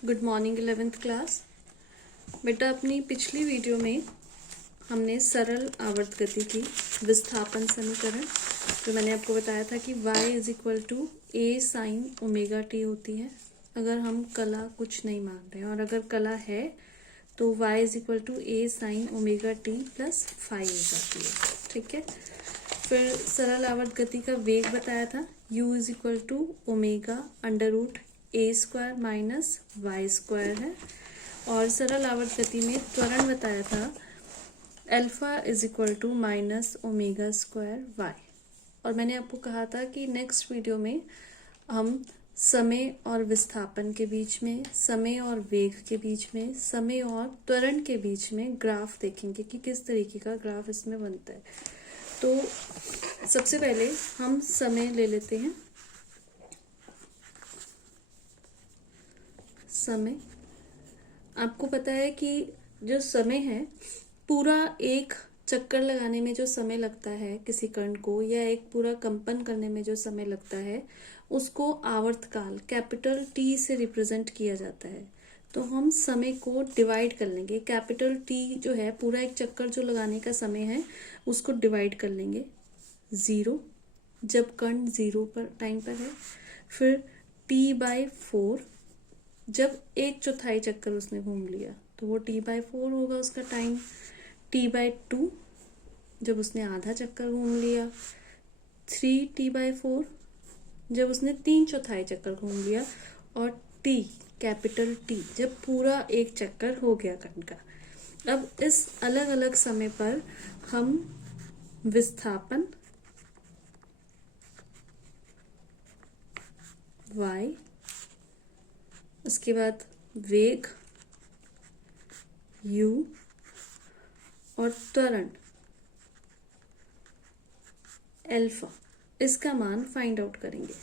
Good morning 11th class. बेटा, अपनी पिछली वीडियो में हमने सरल आवर्त गति की विस्थापन समीकरण, तो मैंने आपको बताया था कि y is equal to a sine omega t होती है अगर हम कला कुछ नहीं मान रहे हैं, और अगर कला है तो y is equal to a sine omega t plus phi हो जाती है। ठीक है। फिर सरल आवर्त गति का वेग बताया था, u is equal to omega under root a square minus Y square है। और सरल आवर्त गति में त्वरण बताया था, alpha is equal to minus omega square y. और मैंने आपको कहा था कि नेक्स्ट वीडियो में हम समय और विस्थापन के बीच में, समय और वेग के बीच में, समय और त्वरण के बीच में ग्राफ देखेंगे कि किस तरीके का ग्राफ इसमें बनता है। तो सबसे पहले हम समय ले लेते हैं। समय, आपको पता है कि जो समय है, पूरा एक चक्कर लगाने में जो समय लगता है किसी कण को, या एक पूरा कंपन करने में जो समय लगता है, उसको आवर्तकाल कैपिटल टी से रिप्रेजेंट किया जाता है। तो हम समय को डिवाइड कर लेंगे, कैपिटल टी जो है पूरा एक चक्कर जो लगाने का समय है उसको डिवाइड कर लेंगे 0, जब कण 0 पर टाइम पर है। फिर t/4, जब 1/4 चक्कर उसने घूम लिया तो वो t/4 होगा उसका टाइम। t/2, जब उसने आधा चक्कर घूम लिया। 3t/4, जब उसने 3/4 चक्कर घूम लिया। और t, कैपिटल टी, जब पूरा एक चक्कर हो गया कण का। अब इस अलग अलग समय पर हम विस्थापन y, उसके बाद वेग u और त्वरण अल्फा, इसका मान फाइंड आउट करेंगे।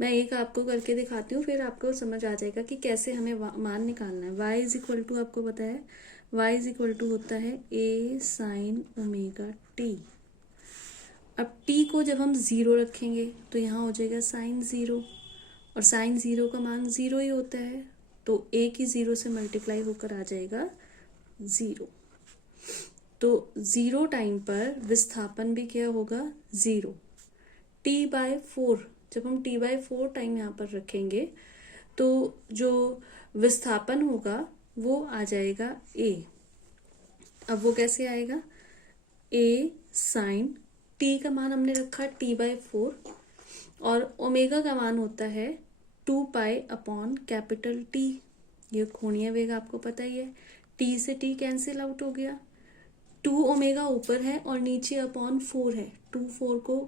मैं एक आपको करके दिखाती हूँ, फिर आपको समझ आ जाएगा कि कैसे हमें मान निकालना है। y इज इक्वल टू, आपको पता है y इज इक्वल टू होता है a साइन ओमेगा टी। अब t को जब हम 0 रखेंगे तो यहाँ हो जाएगा साइन 0, और साइन 0 का मान 0 ही होता है, तो एक ही 0 से मल्टीप्लाई होकर आ जाएगा 0। तो 0 टाइम पर विस्थापन भी क्या होगा, 0। t/4, जब हम t/4 टाइम यहाँ पर रखेंगे तो जो विस्थापन होगा वो आ जाएगा a। अब वो कैसे आएगा, a साइन t का मान हमने रखा t/4, और ओमेगा का मान होता है 2 अपॉन कैपिटल टी। ये कोणीय वेग आपको पता ही है, t से t कैंसिल आउट हो गया। 2 ओमेगा ऊपर है और नीचे अपॉन 4 है, 2 4 को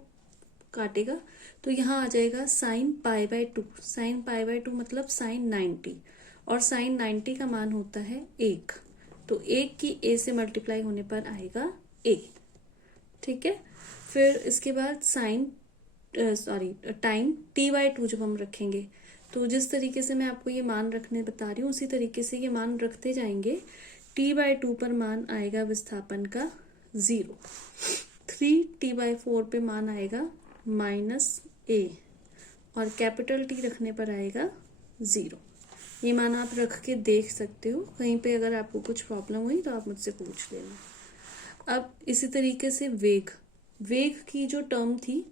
काटेगा तो यहाँ आ जाएगा साइन π/2। साइन π/2 मतलब साइन 90, और साइन 90 का मान होता है 1, तो 1 की a से मल्टीप्लाई होने पर आएगा a। ठीक है। फिर इसके बाद साइन टाइम t/2 जब हम रखेंगे तो जिस तरीके से मैं आपको ये मान रखने बता रही हूँ उसी तरीके से ये मान रखते जाएंगे। t/2 पर मान आएगा विस्थापन का 0। 3t/4 पे मान आएगा -a, और कैपिटल टी रखने पर आएगा 0। ये मान आप रख के देख सकते हो, कहीं पे अगर आपको कुछ प्रॉब्लम हुई तो आप मुझसे पूछ लेना। अब इसी तरीके से वेग, वेग की जो टर्म थी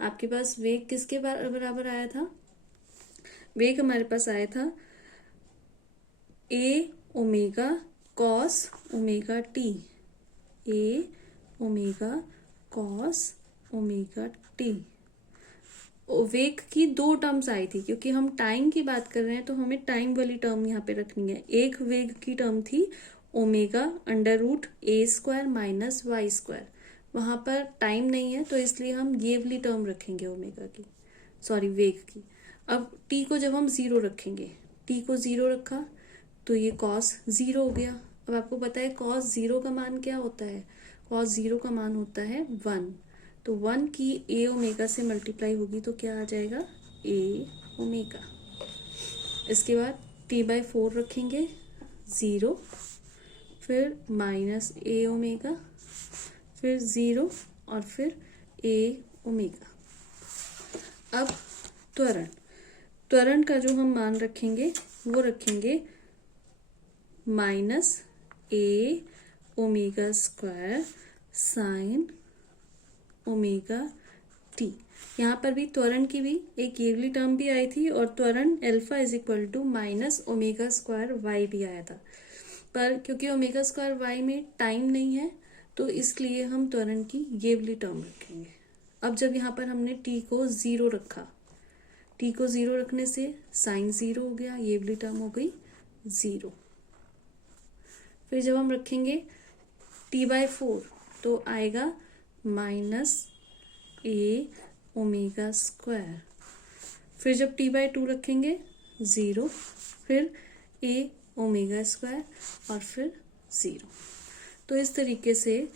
आपके पास, वेग किसके बराबर आया था, वेग हमारे पास आया था a omega cos omega T, a omega cos omega T. वेग की 2 टर्म्स आई थी, क्योंकि हम टाइम की बात कर रहे हैं तो हमें टाइम वाली टर्म यहाँ पे रखनी है। एक वेग की टर्म थी omega under root a square minus Y square, वहां पर टाइम नहीं है तो इसलिए हम ये वाली टर्म रखेंगे ओमेगा की, सॉरी वेग की। अब t को जब हम 0 रखेंगे, t को 0 रखा तो ये cos 0 हो गया। अब आपको पता है cos 0 का मान क्या होता है, cos 0 का मान होता है 1, तो 1 की a ओमेगा से मल्टीप्लाई होगी तो क्या आ जाएगा, a ओमेगा। इसके बाद t/4 रखेंगे 0, फिर -a ओमेगा, फिर 0, और फिर a ओमेगा। अब त्वरण, त्वरण का जो हम मान रखेंगे वो रखेंगे minus A omega square sine omega T. यहाँ पर भी त्वरण की भी एक येवली टर्म भी आई थी और त्वरण alpha is equal to minus omega square y भी आया था, पर क्योंकि ओमेगा स्क्वायर वाई में टाइम नहीं है तो इसलिए हम त्वरण की येवली टर्म रखेंगे। अब जब यहाँ पर हमने टी को जीरो रखा, टी को जीरो रखने से साइन जीरो हो गया, येवली टर्म हो गई जीरो। फिर जब हम रखेंगे टी बाय 4 तो आएगा माइनस ए ओमेगा स्क्वायर। फिर जब टी बाय 2 रखेंगे 0, फिर ए ओमेगा स्क्वायर और फिर 0। तो इस तरीके से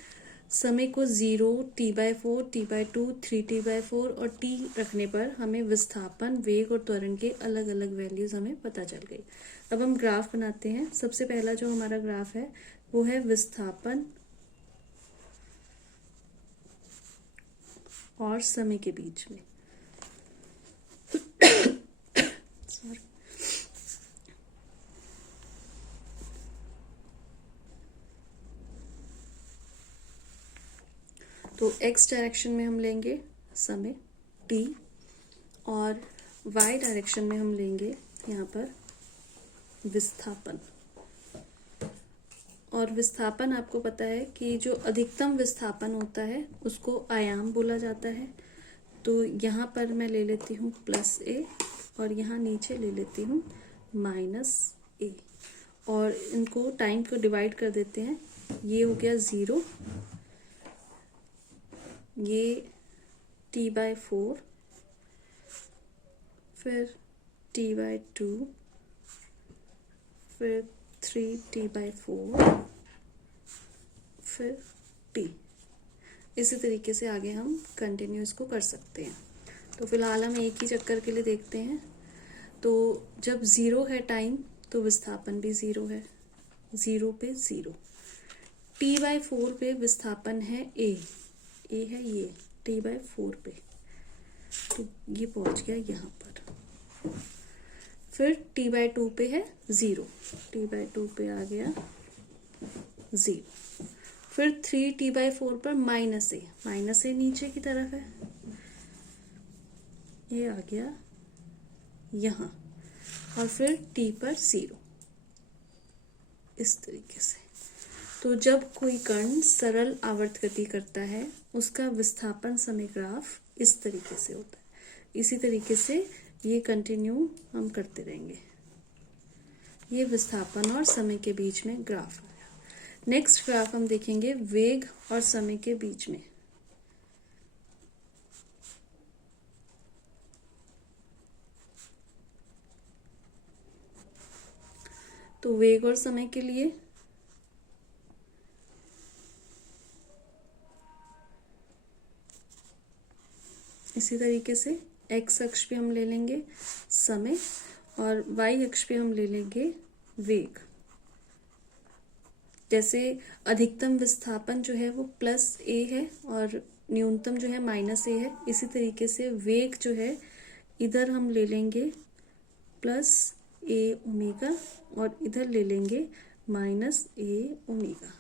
समय को 0, t by 4, t by 2, 3t by 4 और टी रखने पर हमें विस्थापन, वेग और त्वरण के अलग अलग वैल्यूज हमें पता चल गई। अब हम ग्राफ बनाते हैं। सबसे पहला जो हमारा ग्राफ है वो है विस्थापन और समय के बीच में। सॉरी। तो x डायरेक्शन में हम लेंगे समय t और y डायरेक्शन में हम लेंगे यहाँ पर विस्थापन। और विस्थापन आपको पता है कि जो अधिकतम विस्थापन होता है उसको आयाम बोला जाता है। तो यहाँ पर मैं ले लेती हूँ प्लस ए और यहाँ नीचे ले लेती हूँ माइनस ए और इनको टाइम को डिवाइड कर देते हैं। ये हो गया 0, ये t बाय 4, फिर t बाय 2, फिर 3t बाय 4, फिर t। इसी तरीके से आगे हम कंटिन्यूस को कर सकते हैं। तो फिलहाल हम एक ही चक्कर के लिए देखते हैं। तो जब 0 है टाइम तो विस्थापन भी 0 है, 0 पे 0। t बाय 4 पे विस्थापन है ए है ये t बाय 4 पे, तो ये पहुंच गया यहाँ पर। फिर t बाय 2 पे है 0, t बाय 2 पे आ गया 0। फिर 3t बाय 4 पर माइनस ए नीचे की तरफ है, ये आ गया यहाँ। और फिर t पर 0, इस तरीके से। तो जब कोई कण सरल आवर्त गति करता है उसका विस्थापन समय ग्राफ इस तरीके से होता है। इसी तरीके से ये कंटिन्यू हम करते रहेंगे। ये विस्थापन और समय के बीच में ग्राफ है। नेक्स्ट ग्राफ हम देखेंगे वेग और समय के बीच में। तो वेग और समय के लिए इसी तरीके से x अक्ष पे हम ले लेंगे समय और y अक्ष पे हम ले लेंगे वेग। जैसे अधिकतम विस्थापन जो है वो प्लस ए है और न्यूनतम जो है माइनस ए है, इसी तरीके से वेग जो है इधर हम ले लेंगे प्लस ए ओमेगा और इधर ले लेंगे माइनस ए ओमेगा।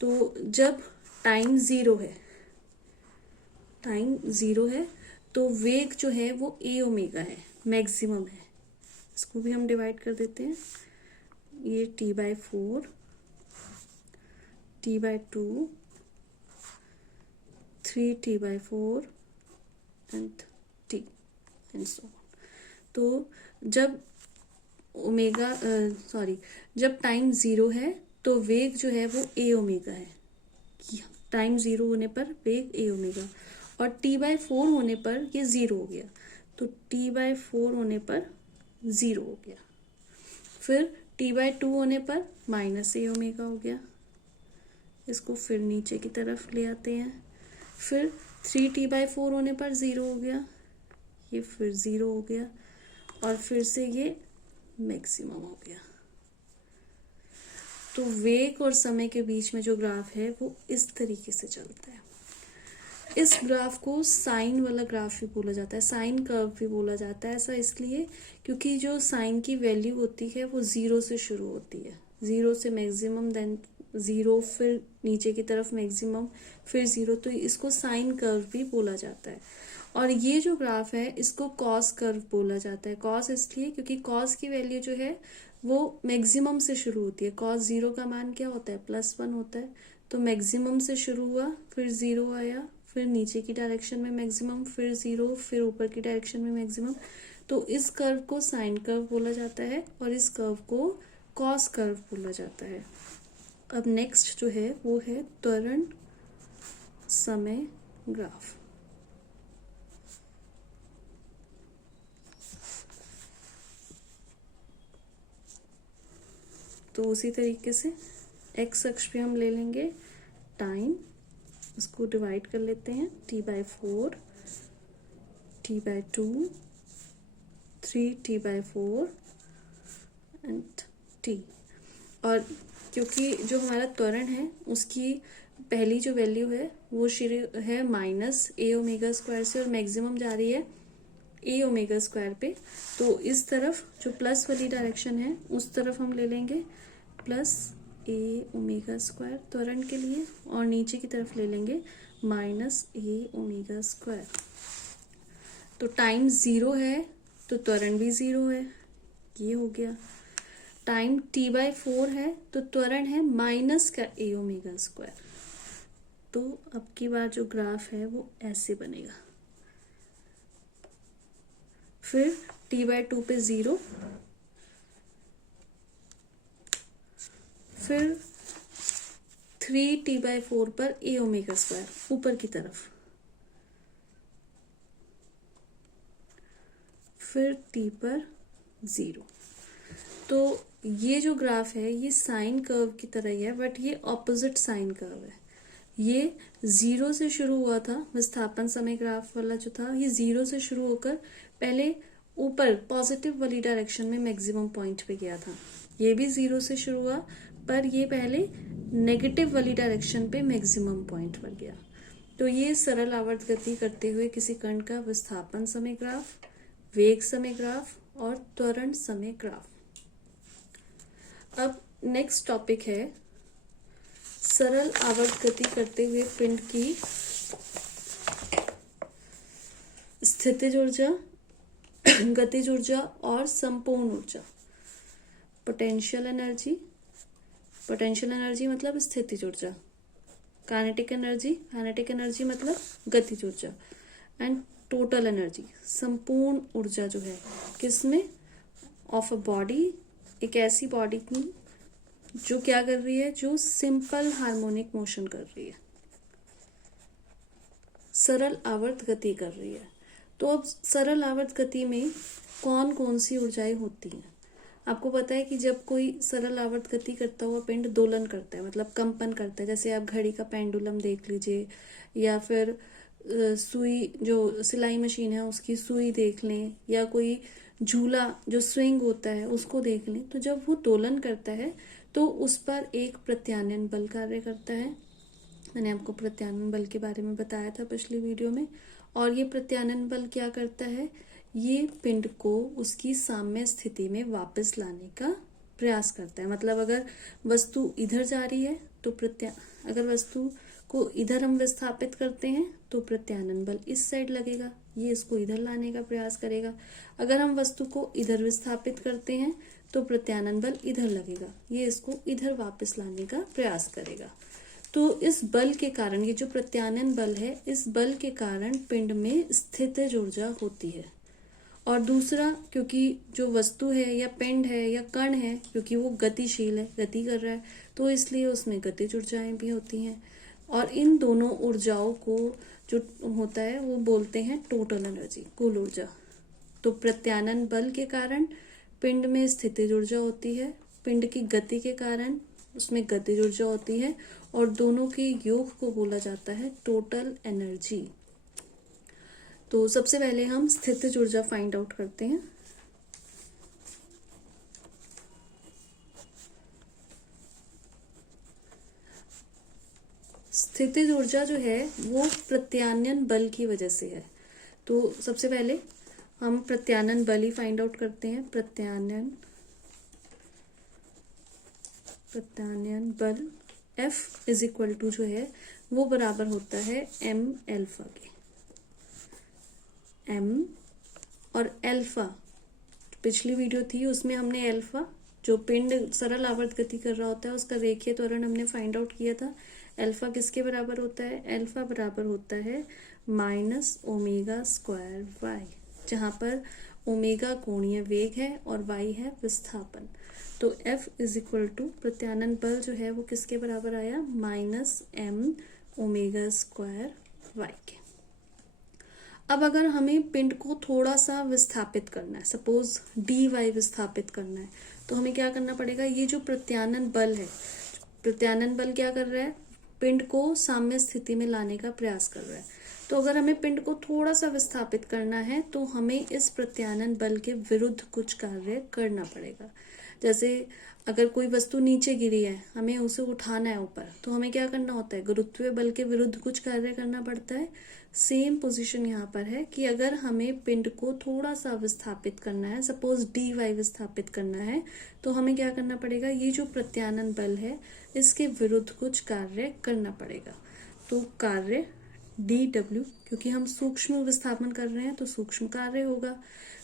तो जब टाइम 0 है तो वेग जो है वो ए ओमेगा है, मैक्सिमम है। इसको भी हम डिवाइड कर देते हैं। ये t by 4, t by 2, 3t by 4 and t and so on. तो जब टाइम 0 है तो वेग जो है वो ए ओमेगा है। टाइम 0 होने पर वेग ए ओमेगा और t बाय 4 होने पर ये 0 हो गया, तो t बाय 4 होने पर 0 हो गया। फिर t बाय 2 होने पर माइनस ए ओमेगा हो गया। इसको फिर नीचे की तरफ ले आते हैं। फिर 3t बाय 4 होने पर 0 हो गया, ये फिर 0 हो गया और फिर से ये मैक्सिमम हो गया। तो वेग और समय के बीच में जो ग्राफ है वो इस तरीके से चलता है। इस ग्राफ को साइन वाला ग्राफ भी बोला जाता है, साइन कर्व भी बोला जाता है। ऐसा इसलिए क्योंकि जो साइन की वैल्यू होती है वो जीरो से शुरू होती है, जीरो से मैक्सिमम, देन जीरो, फिर नीचे की तरफ मैक्सिमम, फिर जीरो, तो इसको साइन कर्व भी बोला जाता है। और ये जो ग्राफ है इसको कॉस कर्व बोला जाता है। कॉस इसलिए क्योंकि कॉस की वैल्यू जो है वो मैक्सिमम से शुरू होती है। कॉस जीरो का मान क्या होता है, +1 होता है। तो मैक्सिमम से शुरू हुआ, फिर जीरो आया, फिर नीचे की डायरेक्शन में मैक्सिमम, फिर जीरो, फिर ऊपर की डायरेक्शन में मैक्सिमम। तो इस कर्व को साइन कर्व बोला जाता है और इस कर्व को कॉस कर्व बोला जाता है। अब नेक्स्ट जो है वो है त्वरण समय ग्राफ। तो उसी तरीके से एक्स अक्ष पे हम ले लेंगे टाइम, इसको डिवाइड कर लेते हैं t/4, t/2, 3t/4 and t। और क्योंकि जो हमारा त्वरण है उसकी पहली जो वैल्यू है वो शुरू है -a⍵² से और मैक्सिमम जा रही है a⍵² पे, तो इस तरफ जो प्लस वाली डायरेक्शन है उस तरफ हम ले लेंगे +a⍵² त्वरण के लिए, और नीचे की तरफ ले लेंगे -a⍵²। तो टाइम जीरो है तो त्वरण भी जीरो है, ये हो गया। टाइम t/4 है तो त्वरण है -a⍵²। तो अब की बार जो ग्राफ है वो ऐसे बनेगा। फिर t/2 पे 0, फिर 3t/4 पर a⍵² ऊपर की तरफ, फिर t पर 0। तो ये जो ग्राफ है ये साइन कर्व की तरह ही है, बट ये ऑपोजिट साइन कर्व है। ये जीरो से शुरू हुआ था, विस्थापन समय ग्राफ वाला जो था ये जीरो से शुरू होकर पहले ऊपर पॉजिटिव वाली डायरेक्शन में मैक्सिमम पॉइंट पे गया था। ये भी जीरो से शुरू हुआ पर ये पहले नेगेटिव वाली डायरेक्शन पे मैक्सिमम पॉइंट पर गया। तो ये सरल आवर्त गति करते हुए किसी कण का विस्थापन समय ग्राफ, वेग समय ग्राफ और त्वरण समय ग्राफ। अब नेक्स्ट टॉपिक है सरल आवर्त गति करते हुए पिंड की स्थितिज ऊर्जा, गतिज ऊर्जा और संपूर्ण ऊर्जा। पोटेंशियल एनर्जी, पोटेंशियल एनर्जी मतलब स्थितिज ऊर्जा, काइनेटिक एनर्जी, काइनेटिक एनर्जी मतलब गतिज ऊर्जा, एंड टोटल एनर्जी, संपूर्ण ऊर्जा जो है किसमें, ऑफ अ बॉडी, एक ऐसी बॉडी की जो क्या कर रही है, जो सिंपल हार्मोनिक मोशन कर रही है, सरल आवर्त गति कर रही है। तो अब सरल आवर्त गति में कौन कौन सी ऊर्जाएं होती हैं। आपको पता है कि जब कोई सरल आवर्त गति करता हुआ पिंड दोलन करता है, मतलब कंपन करता है, जैसे आप घड़ी का पेंडुलम देख लीजिए, या फिर सुई, जो सिलाई मशीन है उसकी सुई देख लें, या कोई झूला जो स्विंग होता है उसको देख लें, तो जब वो दोलन करता है तो उस पर एक प्रत्यानयन बल कार्य करता है। मैंने आपको प्रत्यानयन बल के बारे में बताया था पिछली वीडियो में। और ये प्रत्यानयन बल क्या करता है, ये पिंड को उसकी साम्य स्थिति में वापस लाने का प्रयास करता है। मतलब अगर वस्तु इधर जा रही है तो अगर वस्तु को इधर हम विस्थापित करते हैं तो प्रत्यानयन बल इस साइड लगेगा, ये इसको इधर लाने का प्रयास करेगा। अगर हम वस्तु को इधर विस्थापित करते हैं तो प्रत्यानयन बल इधर लगेगा, ये इसको इधर वापस लाने का प्रयास करेगा। तो इस बल के कारण, ये जो प्रत्यानयन बल है, इस बल के कारण पिंड में स्थितिज ऊर्जा होती है। और दूसरा, क्योंकि जो वस्तु है या पिंड है या कण है, क्योंकि वो गतिशील है, गति कर रहा है, तो इसलिए उसमें गतिज ऊर्जाएं भी होती हैं। और इन दोनों ऊर्जाओं को जो होता है वो बोलते हैं टोटल एनर्जी, कुल ऊर्जा। तो प्रत्यानयन बल के कारण पिंड में स्थितिज ऊर्जा होती है, पिंड की गति के कारण उसमें गतिज ऊर्जा होती है, और दोनों के योग को बोला जाता है टोटल एनर्जी। तो सबसे पहले हम स्थितिज ऊर्जा फाइंड आउट करते हैं। स्थितिज ऊर्जा जो है वो प्रत्यानयन बल की वजह से है। तो सबसे पहले हम प्रत्यानयन बल ही फाइंड आउट करते हैं। प्रत्यानयन बल F इज इक्वल टू जो है वो बराबर होता है m एल्फा के। m और एल्फा, पिछली वीडियो थी उसमें हमने एल्फा जो पिंड सरल आवर्त गति कर रहा होता है उसका रेखीय त्वरण हमने फाइंड आउट किया था। एल्फा किसके बराबर होता है? एल्फा बराबर होता है माइनस ओमेगा स्क्वायर वाई, जहां पर ओमेगा कोणीय वेग है और वाई है विस्थापन। तो F इज इक्वल टू प्रत्यानयन बल जो है वो किसके बराबर आया? Minus m omega square y के। अब अगर हमें पिंड को थोड़ा सा विस्थापित करना है, सपोज dy विस्थापित करना है, तो हमें क्या करना पड़ेगा? ये जो प्रत्यानयन बल है, प्रत्यानयन बल क्या कर रहा है? पिंड को साम्य स्थिति में लाने का प्रयास कर रहा है। तो अगर हमें पिंड को थोड़ा सा विस्थापित करना है तो हमें इस प्रत्यानयन बल के विरुद्ध कुछ कार्य करना पड़ेगा। जैसे अगर कोई वस्तु नीचे गिरी है, हमें उसे उठाना है ऊपर, तो हमें क्या करना होता है? गुरुत्वीय बल के विरुद्ध कुछ कार्य करना पड़ता है। सेम पोजीशन यहाँ पर है कि अगर हमें पिंड को थोड़ा सा विस्थापित करना है, सपोज dy विस्थापित करना है, तो हमें क्या करना पड़ेगा? ये जो प्रत्यानयन बल है इसके विरुद्ध कुछ कार्य करना पड़ेगा। तो कार्य dw, क्योंकि हम सूक्ष्म विस्थापन कर रहे हैं तो सूक्ष्म कार्य होगा।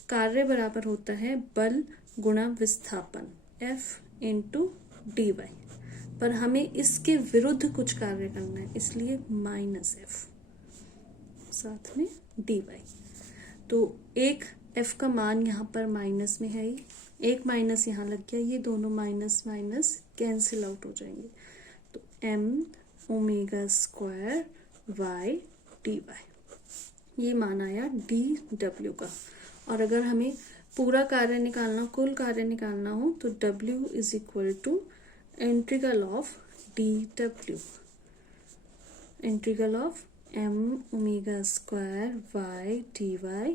कार्य बराबर होता है बल गुणा विस्थापन F इंटू dy, पर हमें इसके विरुद्ध कुछ कार्य करना है इसलिए माइनस F साथ में dy। तो एक F का मान यहाँ पर माइनस में है ही, एक माइनस यहाँ लग गया, ये दोनों माइनस माइनस कैंसिल आउट हो जाएंगे। तो m omega square y dy, ये मान आया dw का। और अगर हमें पूरा कार्य निकालना, कुल कार्य निकालना हो तो W is equal to integral of dw, integral of m omega square y dy।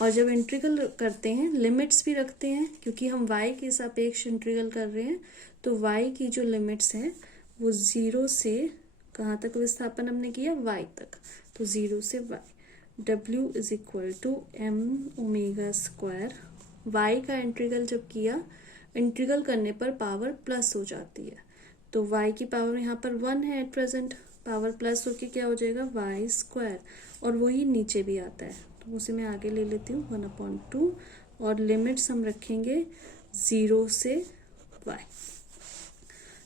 और जब इंटीग्रल करते हैं लिमिट्स भी रखते हैं, क्योंकि हम y के सापेक्ष इंटीग्रल कर रहे हैं, तो y की जो लिमिट्स हैं वो 0 से कहाँ तक विस्थापन हमने किया? y तक, तो 0 से y। W is equal to m omega square, y का इंटीग्रल जब किया, इंटीग्रल करने पर पावर प्लस हो जाती है, तो y की पावर यहाँ पर 1 है एट प्रेजेंट, पावर प्लस होके क्या हो जाएगा? y स्क्वायर, और वही नीचे भी आता है तो उसे मैं आगे ले लेती हूँ 1/2, और लिमिट्स हम रखेंगे 0 से y।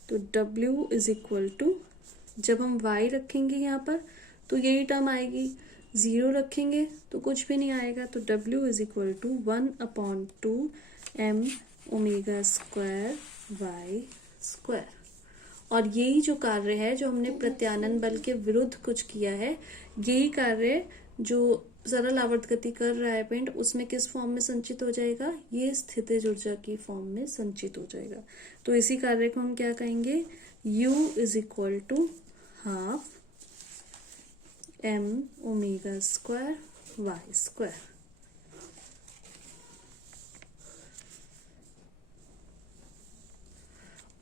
तो W इज इक्वल टू, जब हम y रखेंगे यहाँ पर तो यही टर्म आएगी, 0 रखेंगे तो कुछ भी नहीं आएगा, तो W is equal to 1/2 m omega square y square. और यही जो कार्य है जो हमने प्रत्यानयन बल के विरुद्ध कुछ किया है, यही कार्य जो सरल आवर्त गति कर रहा है पिंड, उसमें किस फॉर्म में संचित हो जाएगा? ये स्थितिज ऊर्जा की फॉर्म में संचित हो जाएगा। तो इसी कार्य को हम क्या कहेंगे? U is equal to half m omega square y square.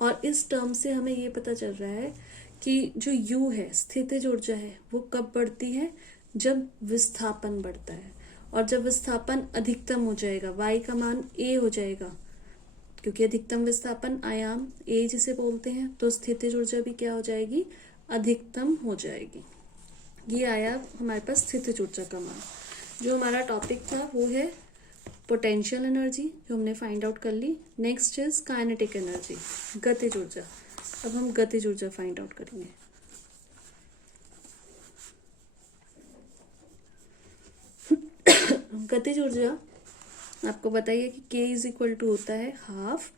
और इस टर्म से हमें ये पता चल रहा है कि जो U है, स्थितिज ऊर्जा है, वो कब बढ़ती है? जब विस्थापन बढ़ता है, और जब विस्थापन अधिकतम हो जाएगा, y का मान a हो जाएगा, क्योंकि अधिकतम विस्थापन आयाम a जिसे बोलते हैं, तो स्थितिज ऊर्जा भी क्या हो जाएगी? अधिकतम हो जाएगी। ये आया हमारे पास स्थितिज ऊर्जा का मान। जो हमारा टॉपिक था वो है पोटेंशियल एनर्जी, जो हमने फाइंड आउट कर ली। नेक्स्ट इज काइनेटिक एनर्जी, गतिज ऊर्जा। अब हम गतिज ऊर्जा फाइंड आउट करेंगे। गतिज ऊर्जा आपको बताइए कि K इज इक्वल टू होता है हाफ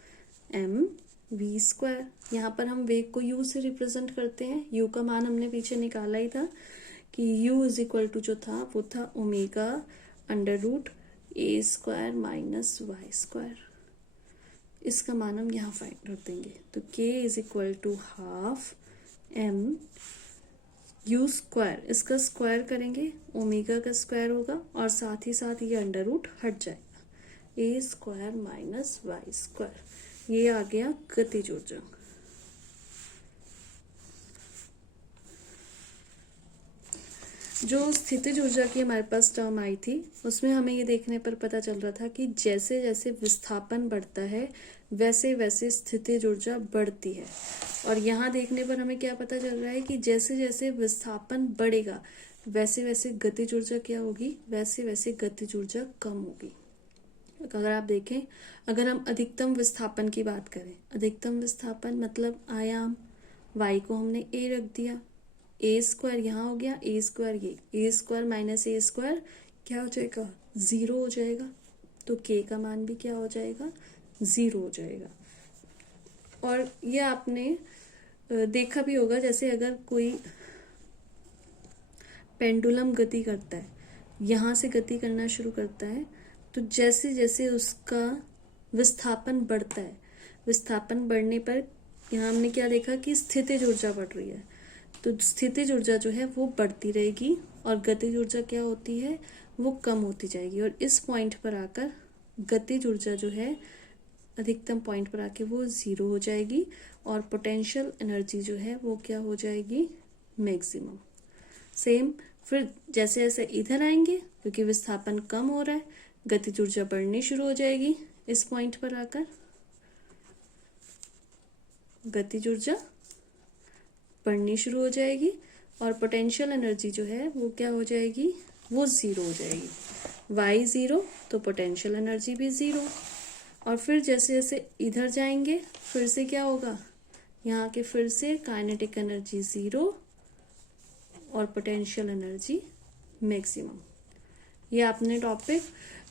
m v स्क्वायर। यहाँ पर हम वेग को U से रिप्रेजेंट करते हैं। U का मान हमने पीछे निकाला ही था कि U इज इक्वल टू जो था वो था omega under root a square minus Y square. इसका मान हम यहाँ फाइंड कर देंगे। तो K is equal to half m U square, इसका स्क्वायर करेंगे, ओमेगा का स्क्वायर होगा, और साथ ही साथ ये अंडर रूट हट जाएगा, a square minus Y square. ये आ गया गतिज ऊर्जा। जो स्थितिज ऊर्जा की हमारे पास टर्म आई थी उसमें हमें ये देखने पर पता चल रहा था कि जैसे जैसे विस्थापन बढ़ता है वैसे वैसे स्थितिज ऊर्जा बढ़ती है। और यहाँ देखने पर हमें क्या पता चल रहा है कि जैसे जैसे विस्थापन बढ़ेगा वैसे वैसे गतिज ऊर्जा क्या होगी, वैसे वैसे गतिज ऊर्जा कम होगी। अगर आप देखें, अगर हम अधिकतम विस्थापन की बात करें, अधिकतम विस्थापन मतलब आयाम, y को हमने a रख दिया, ए स्क्वायर यहाँ हो गया, ए स्क्वायर ये, ए स्क्वायर माइनस ए स्क्वायर क्या हो जाएगा, 0 हो जाएगा। तो k का मान भी क्या हो जाएगा, 0 हो जाएगा। और ये आपने देखा भी होगा, जैसे अगर कोई पेंडुलम गति करता है, यहाँ से गति करना शुरू करता है, तो जैसे जैसे उसका विस्थापन बढ़ता है, विस्थापन बढ़ने पर यहाँ हमने क्या देखा कि स्थितिज ऊर्जा बढ़ रही है। तो स्थितिज ऊर्जा जो है वो बढ़ती रहेगी और गतिज ऊर्जा क्या होती है, वो कम होती जाएगी। और इस पॉइंट पर आकर गतिज ऊर्जा जो है अधिकतम पॉइंट पर आके वो 0 हो जाएगी और पोटेंशियल एनर्जी जो है वो क्या हो जाएगी, मैक्सिमम। सेम फिर जैसे जैसे इधर आएंगे, क्योंकि विस्थापन कम हो रहा है, गतिज ऊर्जा बढ़नी शुरू हो जाएगी। इस पॉइंट पर आकर गतिज ऊर्जा बढ़नी शुरू हो जाएगी और पोटेंशियल एनर्जी जो है वो क्या हो जाएगी, वो 0 हो जाएगी। y 0 तो पोटेंशियल एनर्जी भी 0। और फिर जैसे जैसे इधर जाएंगे फिर से क्या होगा, यहाँ के फिर से काइनेटिक एनर्जी 0 और पोटेंशियल एनर्जी मैक्सिमम। ये आपने टॉपिक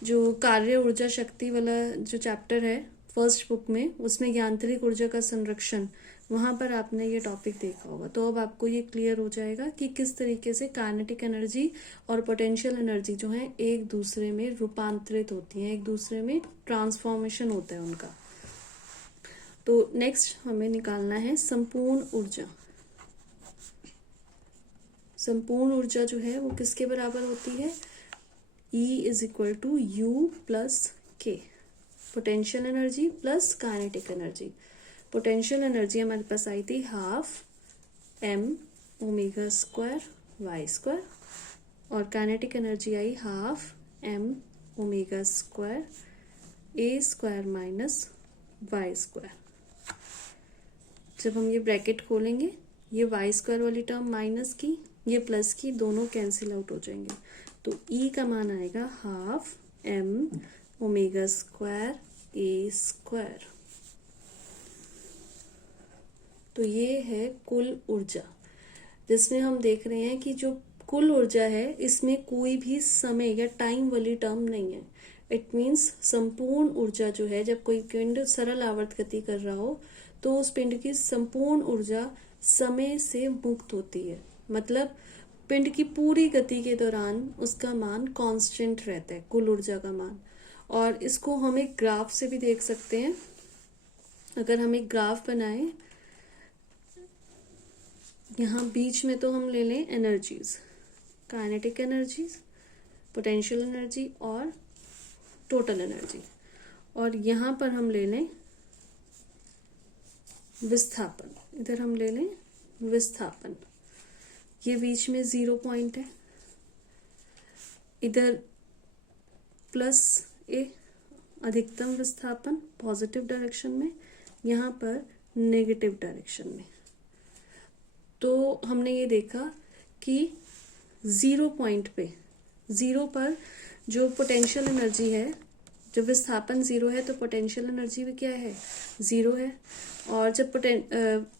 जो कार्य ऊर्जा शक्ति वाला जो चैप्टर है फर्स्ट बुक में, उसमें यांत्रिक ऊर्जा का संरक्षण, वहां पर आपने ये टॉपिक देखा होगा। तो अब आपको ये क्लियर हो जाएगा कि किस तरीके से काइनेटिक एनर्जी और पोटेंशियल एनर्जी जो है एक दूसरे में रूपांतरित होती हैं, एक दूसरे में ट्रांसफॉर्मेशन होता है उनका। तो नेक्स्ट हमें निकालना है संपूर्ण ऊर्जा। संपूर्ण ऊर्जा जो है वो किसके बराबर होती है, E is equal to U plus K, potential energy plus kinetic energy. Potential energy हमारे पास आई थी half m omega square Y square, और काइनेटिक एनर्जी आई half m omega square A square minus Y square. जब हम ये bracket खोलेंगे, ये वाई स्क्वायर वाली टर्म माइनस की, ये प्लस की, दोनों कैंसिल आउट हो जाएंगे। तो E का मान आएगा half m omega square A square. तो ये है कुल ऊर्जा, जिसमें हम देख रहे हैं कि जो कुल ऊर्जा है इसमें कोई भी समय या टाइम वाली टर्म नहीं है। इट मीन्स संपूर्ण ऊर्जा जो है, जब कोई पिंड सरल आवर्त गति कर रहा हो तो उस पिंड की संपूर्ण ऊर्जा समय से मुक्त होती है। मतलब पिंड की पूरी गति के दौरान उसका मान कांस्टेंट रहता है, कुल ऊर्जा का मान। और इसको हम एक ग्राफ से भी देख सकते हैं। अगर हम एक ग्राफ बनाएं, यहाँ बीच में तो हम ले लें energies, kinetic energies, potential energy और टोटल एनर्जी, और यहाँ पर हम ले लें विस्थापन, इधर हम ले लें विस्थापन। ये बीच में 0 पॉइंट है, इधर प्लस ए अधिकतम विस्थापन पॉजिटिव डायरेक्शन में, यहाँ पर नेगेटिव डायरेक्शन में। तो हमने ये देखा कि 0 पॉइंट पे, 0 पर जो पोटेंशियल एनर्जी है, जब विस्थापन 0 है तो पोटेंशियल एनर्जी भी क्या है, 0 है। और जब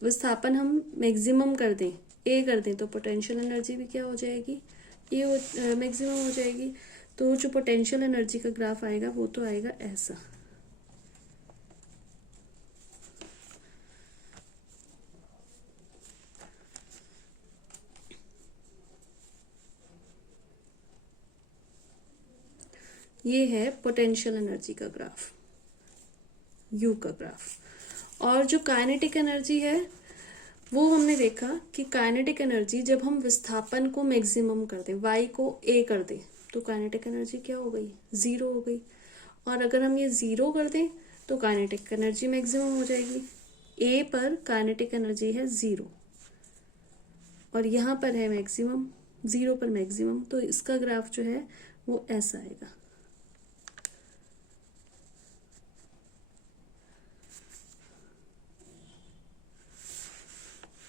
विस्थापन हम मैक्सिमम कर दें, ए कर दें, तो पोटेंशियल एनर्जी भी क्या हो जाएगी, ए मैक्सिमम हो जाएगी। तो जो पोटेंशियल एनर्जी का ग्राफ आएगा वो तो आएगा ऐसा। ये है पोटेंशियल एनर्जी का ग्राफ, यू का ग्राफ। और जो काइनेटिक एनर्जी है वो हमने देखा कि काइनेटिक एनर्जी जब हम विस्थापन को मैक्सिमम कर दें, y को a कर दें, तो काइनेटिक एनर्जी क्या हो गई, 0 हो गई। और अगर हम ये 0 कर दें तो काइनेटिक एनर्जी मैक्सिमम हो जाएगी। a पर काइनेटिक एनर्जी है 0 और यहाँ पर है मैक्सिमम, 0 पर मैक्सिमम, तो इसका ग्राफ जो है वो ऐसा आएगा।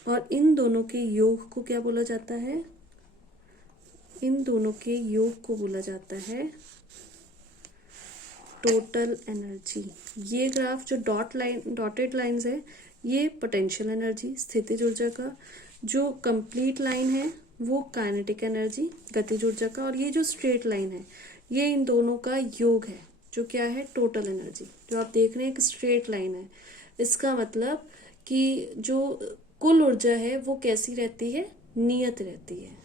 और इन दोनों के योग को क्या बोला जाता है? इन दोनों के योग को बोला जाता है टोटल एनर्जी। ये ग्राफ जो डॉटेड लाइंस है, ये पोटेंशियल एनर्जी, स्थितिज ऊर्जा का। जो कंप्लीट लाइन है वो काइनेटिक एनर्जी, गतिज ऊर्जा का। और ये जो स्ट्रेट लाइन है, ये इन दोनों का योग है, जो क्या है? Total energy. जो आप देख रहे हैं एक स्ट्रेट लाइन है, इसका मतलब कि जो कुल ऊर्जा है वो कैसी रहती है? नियत रहती है।